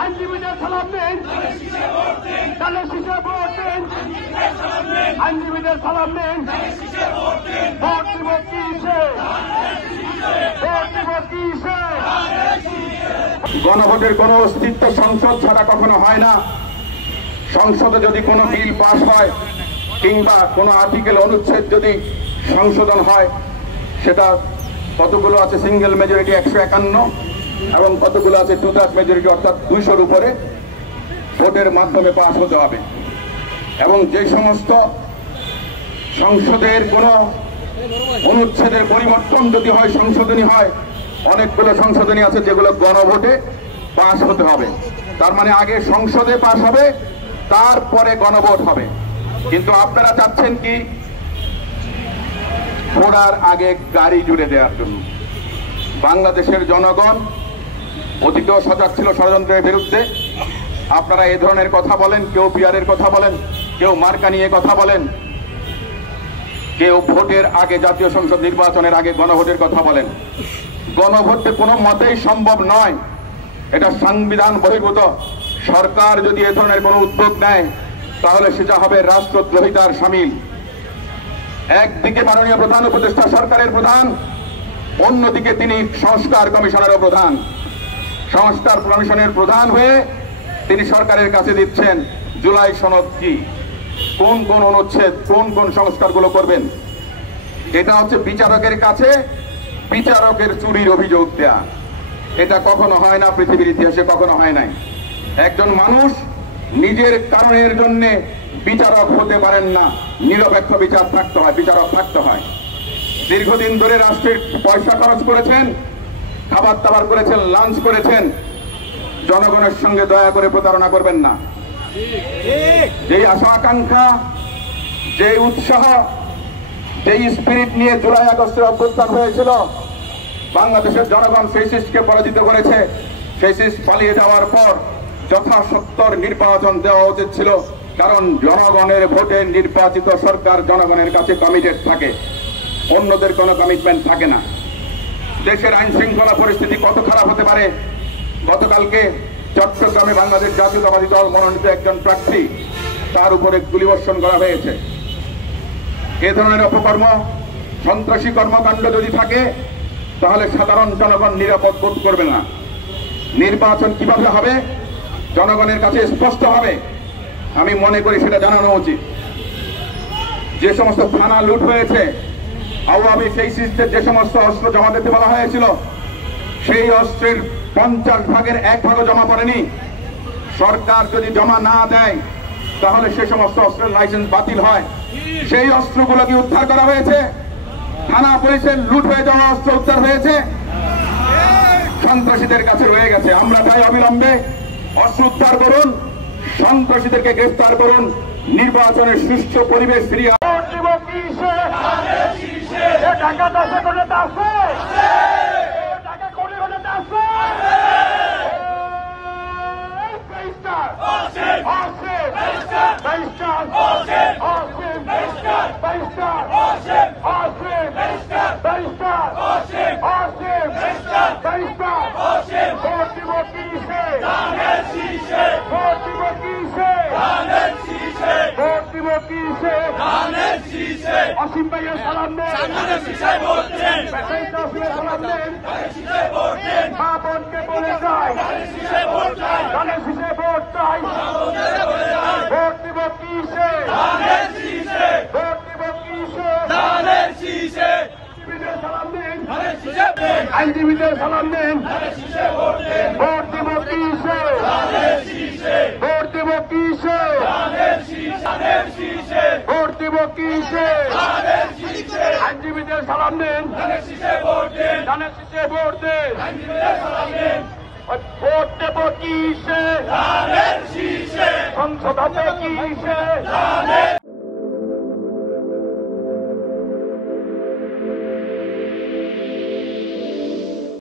আইনজীবীদের সালাম দিন, ধানের শীষে ভোট দিন, আইনজীবীদের সালাম দিন, ভোট দিব কিসে, ভোট দিব কিসে। গণভোটের কোন অস্তিত্ব সংসদ ছাড়া কখনো হয় না। সংসদে যদি কোনো বিল পাস হয় কিংবা কোনো আর্টিকেল অনুচ্ছেদ যদি সংশোধন হয়, সেটা কতগুলো আছে সিঙ্গেল মেজরিটি 151 এবং কতগুলো আছে 2/3 মেজরিটি অর্থাৎ 200-র উপরে ভোটের মাধ্যমে পাস হতে হবে। এবং যে সমস্ত সংসদের কোনো অনুচ্ছেদের পরিবর্তন যদি হয়, সংশোধনী হয়, অনেকগুলো সংশোধনী আছে যেগুলো গণভোটে পাস হতে হবে। তার মানে আগে সংসদে পাস হবে, তারপরে গণভোট হবে। কিন্তু আপনারা চাচ্ছেন কি ঘোড়ার আগে গাড়ি জুড়ে দেওয়ার জন্য। বাংলাদেশের জনগণ অতীতেও সজাগ ছিল ষড়যন্ত্রের বিরুদ্ধে। আপনারা এ ধরনের কথা বলেন, কেউ পিয়ারের কথা বলেন, কেউ মার্কা নিয়ে কথা বলেন, কেউ ভোটের আগে জাতীয় সংসদ নির্বাচনের আগে গণভোটের কথা বলেন। গণভোটে কোনো মতেই সম্ভব নয়, এটা সংবিধান বহির্ভূত। সরকার যদি এ ধরনের কোনো উদ্যোগ নেয় তাহলে সেটা হবে রাষ্ট্রদ্রোহিতার শামিল। একদিকে মাননীয় প্রধান উপদেষ্টা সরকারের প্রধান, অন্যদিকে তিনি সংস্কার কমিশনেরও প্রধান। সংস্কার কমিশনের প্রধান হয়ে তিনি সরকারের কাছে দিচ্ছেন জুলাই সনদ কি, কোন কোন অনুচ্ছেদ, কোন কোন সংস্কারগুলো করবেন। এটা হচ্ছে বিচারকের কাছে বিচারকের চুরির অভিযোগ দেয়া। এটা কখনো হয় না, পৃথিবীর ইতিহাসে কখনো হয় নাই। একজন মানুষ নিজের কারণের জন্য বিচারক হতে পারেন না, নিরপেক্ষ বিচারক থাকতে হয়। দীর্ঘদিন ধরে রাষ্ট্রের পয়সা খরচ করেছেন, খাবার দাবার করেছেন, লাঞ্চ করেছেন। জনগণের সঙ্গে দয়া করে প্রতারণা করবেন না। যেই আশা আকাঙ্ক্ষা, যে উৎসাহ, যেই স্পিরিট নিয়ে জুলাই আগস্টের অভ্যুত্থান হয়েছিল, বাংলাদেশের জনগণ ফ্যাসিস্টকে পরাজিত করেছে। ফ্যাসিস্ট পালিয়ে যাওয়ার পর যথাসত্তর নির্বাচন দেওয়া উচিত ছিল, কারণ জনগণের ভোটে নির্বাচিত সরকার জনগণের কাছে কমিটেড থাকে, অন্যদের কোনো কমিটমেন্ট থাকে না। দেশের আইন শৃঙ্খলা পরিস্থিতি কত খারাপ হতে পারে। গতকালকে চট্টগ্রামে বাংলাদেশ জাতীয়তাবাদী দল মনোনীত একজন প্রার্থী, তার উপরে গুলিবর্ষণ করা হয়েছে। এ ধরনের অপকর্ম, সন্ত্রাসী কর্মকাণ্ড যদি থাকে তাহলে সাধারণ জনগণ নিরাপদ বোধ করবে না। নির্বাচন কিভাবে হবে জনগণের কাছে স্পষ্ট হবে, আমি মনে করি সেটা জানানো উচিত। যে সমস্ত থানা লুট হয়েছে, আওয়ামী ফ্যাসিস্টদের যে সমস্ত অস্ত্র জমা দিতে বলা হয়েছিল, সেই অস্ত্রের 50 ভাগের 1 ভাগও জমা পড়েনি। সরকার যদি জমা না দেয় তাহলে সে সমস্ত অস্ত্রের লাইসেন্স বাতিল হয়। সেই অস্ত্রগুলো কি উদ্ধার করা হয়েছে? থানা পুলিশের লুট হয়ে যাওয়া অস্ত্র উদ্ধার হয়েছে? সন্ত্রাসীদের কাছে রয়ে গেছে। আমরা চাই অবিলম্বে অস্ত্র উদ্ধার করুন, সন্ত্রাসীদেরকে গ্রেফতার করুন, নির্বাচনের সুষ্ঠু পরিবেশ ফিরিয়ে অসীম ভাইয়ের সালাম দেন, সালাম দেন, মা বোনকে বলে যায় ধানের শীষে ভোট চাই, ভোট দিব কিসে, ভোট দিব কিসে, সালাম দেন, আইনজীবীদের সালাম দেন, ভোট দিব কিসে, ভোট দিব কিসে, ভোট দিব কিসে, আইনজীবীদের সালাম দেন, ধানের শীষে ভোট দেন, ভোট দেব কিসে, সংসদ হবে কিসে,